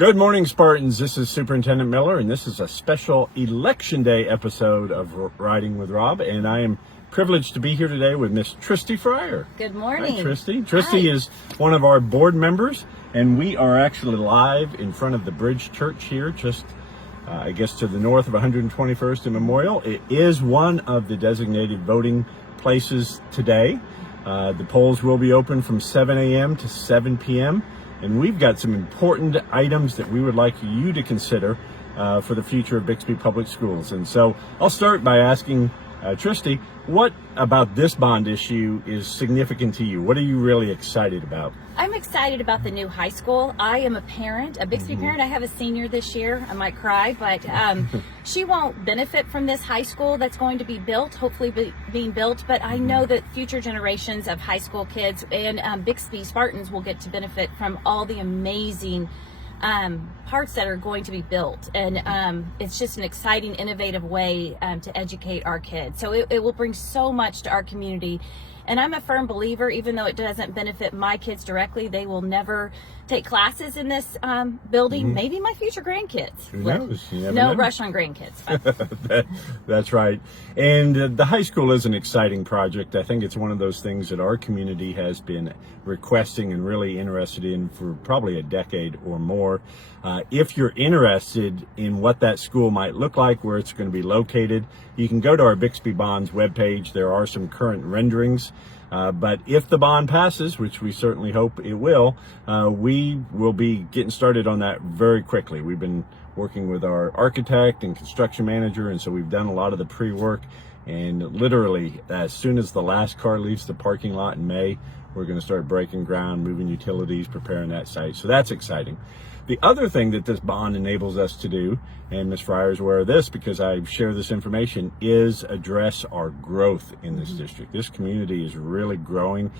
Good morning, Spartans. This is Superintendent Miller, and this is a special Election Day episode of Riding with Rob, and I am privileged to be here today with Miss Tristy Fryer. Good morning. Hi, Tristy. Tristy is one of our board members, and we are actually live in front of the Bridge Church here, just I guess to the north of 121st and Memorial. It is one of the designated voting places today. The polls will be open from 7 a.m. to 7 p.m., and we've got some important items that we would like you to consider for the future of Bixby Public Schools. And so I'll start by asking Tristy, what about this bond issue is significant to you? What are you really excited about? I'm excited about the new high school. I am a parent, a Bixby parent. I have a senior this year. I might cry, but she won't benefit from this high school that's going to be built, hopefully being built. But I know that future generations of high school kids and Bixby Spartans will get to benefit from all the amazing parts that are going to be built, and it's just an exciting, innovative way to educate our kids. So it will bring so much to our community, and I'm a firm believer, even though it doesn't benefit my kids directly, they will never take classes in this building. Maybe my future grandkids. Who knows? You never No know. rush on grandkids. That's right. And the high school is an exciting project. I think it's one of those things that our community has been requesting and really interested in for probably a decade or more. If you're interested in what that school might look like, where it's going to be located, you can go to our Bixby Bonds webpage. There are some current renderings. But if the bond passes, which we certainly hope it will, we will be getting started on that very quickly. We've been working with our architect and construction manager, and so we've done a lot of the pre-work. And literally, as soon as the last car leaves the parking lot in May, we're going to start breaking ground, moving utilities, preparing that site. So that's exciting. The other thing that this bond enables us to do, and Ms. Fryer is aware of this because I share this information, is address our growth in this district. This community is really growing.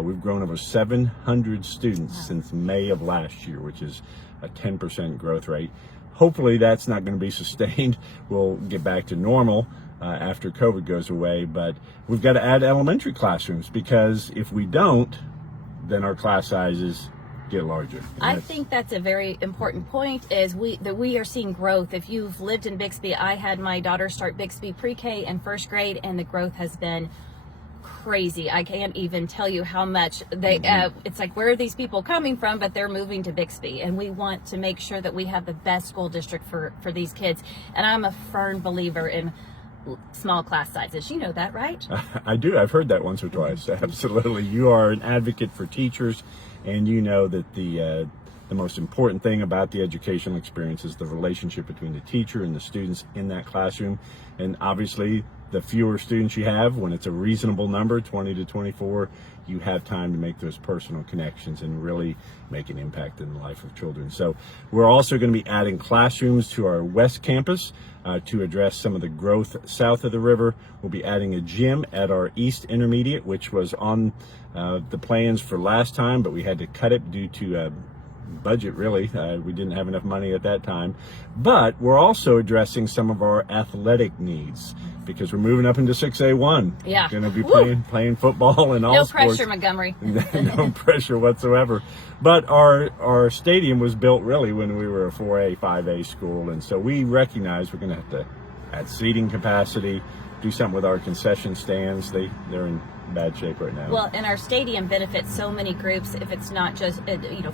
We've grown over 700 students since May of last year, which is a 10% growth rate. Hopefully that's not going to be sustained. We'll get back to normal after COVID goes away, but we've got to add elementary classrooms, because if we don't, then our class sizes get larger. I think that's a very important point, is that we are seeing growth. If you've lived in Bixby, I had my daughter start Bixby pre-K and first grade, and the growth has been crazy. I can't even tell you how much they it's like, where are these people coming from? But they're moving to Bixby, and we want to make sure that we have the best school district for these kids. And I'm a firm believer in small class sizes. You know that, right? I do. I've heard that once or twice. Absolutely. You are an advocate for teachers, and you know that the most important thing about the educational experience is the relationship between the teacher and the students in that classroom. And obviously, the fewer students you have, when it's a reasonable number, 20 to 24, you have time to make those personal connections and really make an impact in the life of children. So we're also going to be adding classrooms to our West Campus to address some of the growth south of the river. We'll be adding a gym at our East Intermediate, which was on the plans for last time, but we had to cut it due to budget, really. We didn't have enough money at that time. But we're also addressing some of our athletic needs, because we're moving up into 6A1. Yeah. Going to be playing football and all no sports. pressure, Montgomery. No pressure whatsoever. But our stadium was built really when we were a 4A, 5A school, and so we recognize we're going to have to add seating capacity, do something with our concession stands. They're in bad shape right now. Well, and our stadium benefits so many groups. If it's not just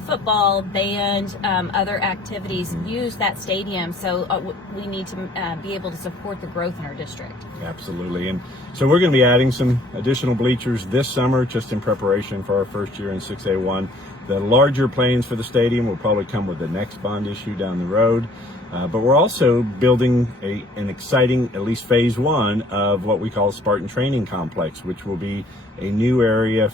football, band, other activities, use that stadium. So we need to be able to support the growth in our district. Absolutely. And so we're going to be adding some additional bleachers this summer, just in preparation for our first year in 6A1. The larger plans for the stadium will probably come with the next bond issue down the road. But we're also building an exciting, at least phase one, of what we call Spartan Training Complex, which will be a new area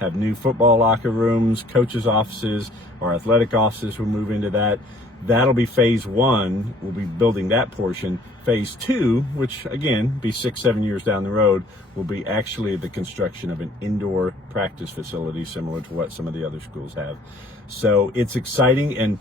have new football locker rooms, coaches' offices, our athletic offices will move into that. That'll be phase one. We'll be building that portion. Phase two, which again, be 6-7 years down the road, will be actually the construction of an indoor practice facility similar to what some of the other schools have. So it's exciting, and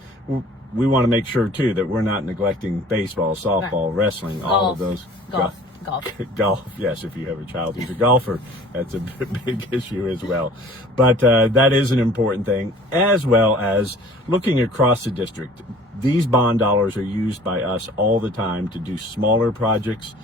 we want to make sure too that we're not neglecting baseball, softball, wrestling, all of those. Golf. Golf. Golf, yes, if you have a child who's a golfer, that's a big issue as well. But that is an important thing, as well as looking across the district. These bond dollars are used by us all the time to do smaller projects,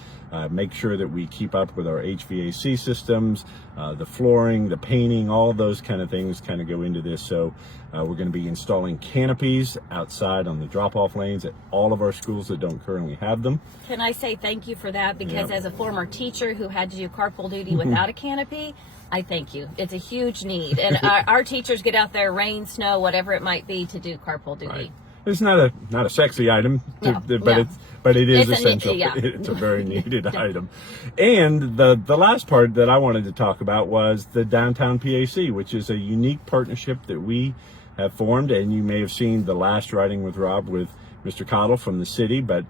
make sure that we keep up with our HVAC systems, the flooring, the painting, all of those kind of things kind of go into this. So we're going to be installing canopies outside on the drop-off lanes at all of our schools that don't currently have them. Can I say thank you for that? Because as a former teacher who had to do carpool duty without a canopy, I thank you. It's a huge need. And our teachers get out there, rain, snow, whatever it might be, to do carpool duty. Right. It's not a sexy item, but it is essential. It's a very needed item. And the last part that I wanted to talk about was the Downtown PAC, which is a unique partnership that we have formed. And you may have seen the last Riding with Rob with Mr. Cottle from the city, but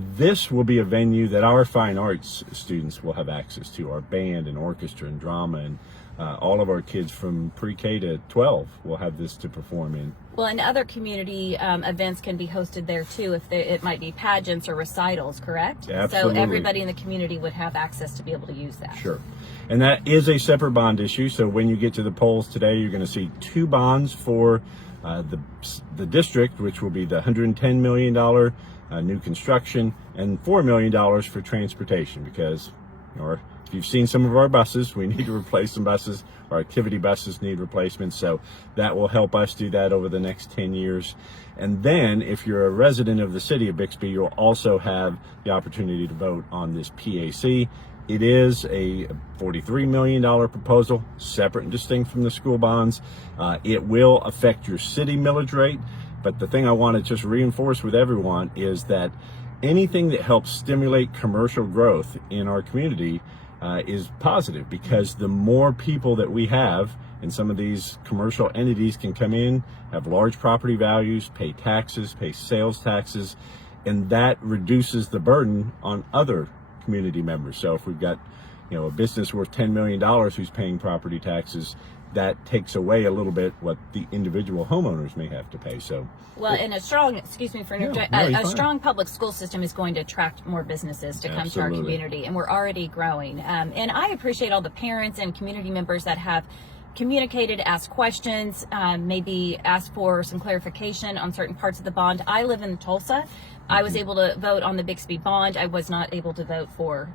this will be a venue that our fine arts students will have access to. Our band and orchestra and drama and all of our kids from pre-K to 12 will have this to perform in. Well, and other community events can be hosted there too, if it might be pageants or recitals, correct? Absolutely. So everybody in the community would have access to be able to use that. Sure. And that is a separate bond issue. So when you get to the polls today, you're going to see 2 bonds for the district, which will be the $110 million new construction and $4 million for transportation, because if you've seen some of our buses, we need to replace some buses. Our activity buses need replacements, so that will help us do that over the next 10 years. And then if you're a resident of the city of Bixby, you'll also have the opportunity to vote on this PAC. It is a $43 million proposal, separate and distinct from the school bonds. It will affect your city millage rate, but the thing I want to just reinforce with everyone is that anything that helps stimulate commercial growth in our community is positive, because the more people that we have, and some of these commercial entities can come in, have large property values, pay taxes, pay sales taxes, and that reduces the burden on other community members. So if we've got a business worth $10 million who's paying property taxes, that takes away a little bit what the individual homeowners may have to pay. So, well, and a strong, excuse me for interrupting, a strong public school system is going to attract more businesses to come to our community, and we're already growing. And I appreciate all the parents and community members that have communicated, asked questions, maybe asked for some clarification on certain parts of the bond. I live in Tulsa. I was able to vote on the Bixby bond. I was not able to vote for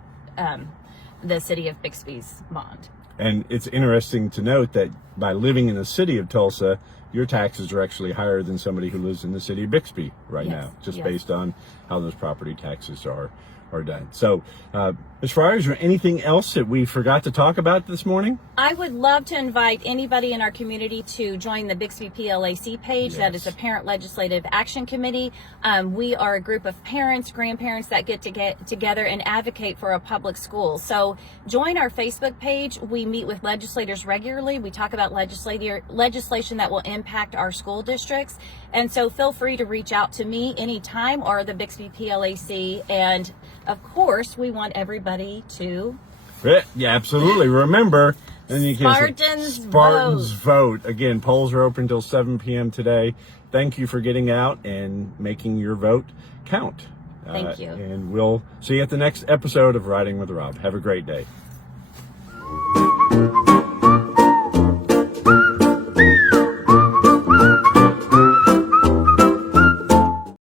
the city of Bixby's bond. And it's interesting to note that by living in the city of Tulsa, your taxes are actually higher than somebody who lives in the city of Bixby right now, just based on how those property taxes are done. So, Ms. Fryer, is there anything else that we forgot to talk about this morning? I would love to invite anybody in our community to join the Bixby PLAC page. That is a Parent Legislative Action Committee. We are a group of parents, grandparents that get together and advocate for a public school. So join our Facebook page. We meet with legislators regularly. We talk about legislation that will impact our school districts. And so feel free to reach out to me anytime, or the Bixby PLAC. And of course, we want everybody to... Yeah, absolutely. Remember, Spartans vote. Again, polls are open until 7 p.m. today. Thank you for getting out and making your vote count. Thank you. And we'll see you at the next episode of Riding with Rob. Have a great day.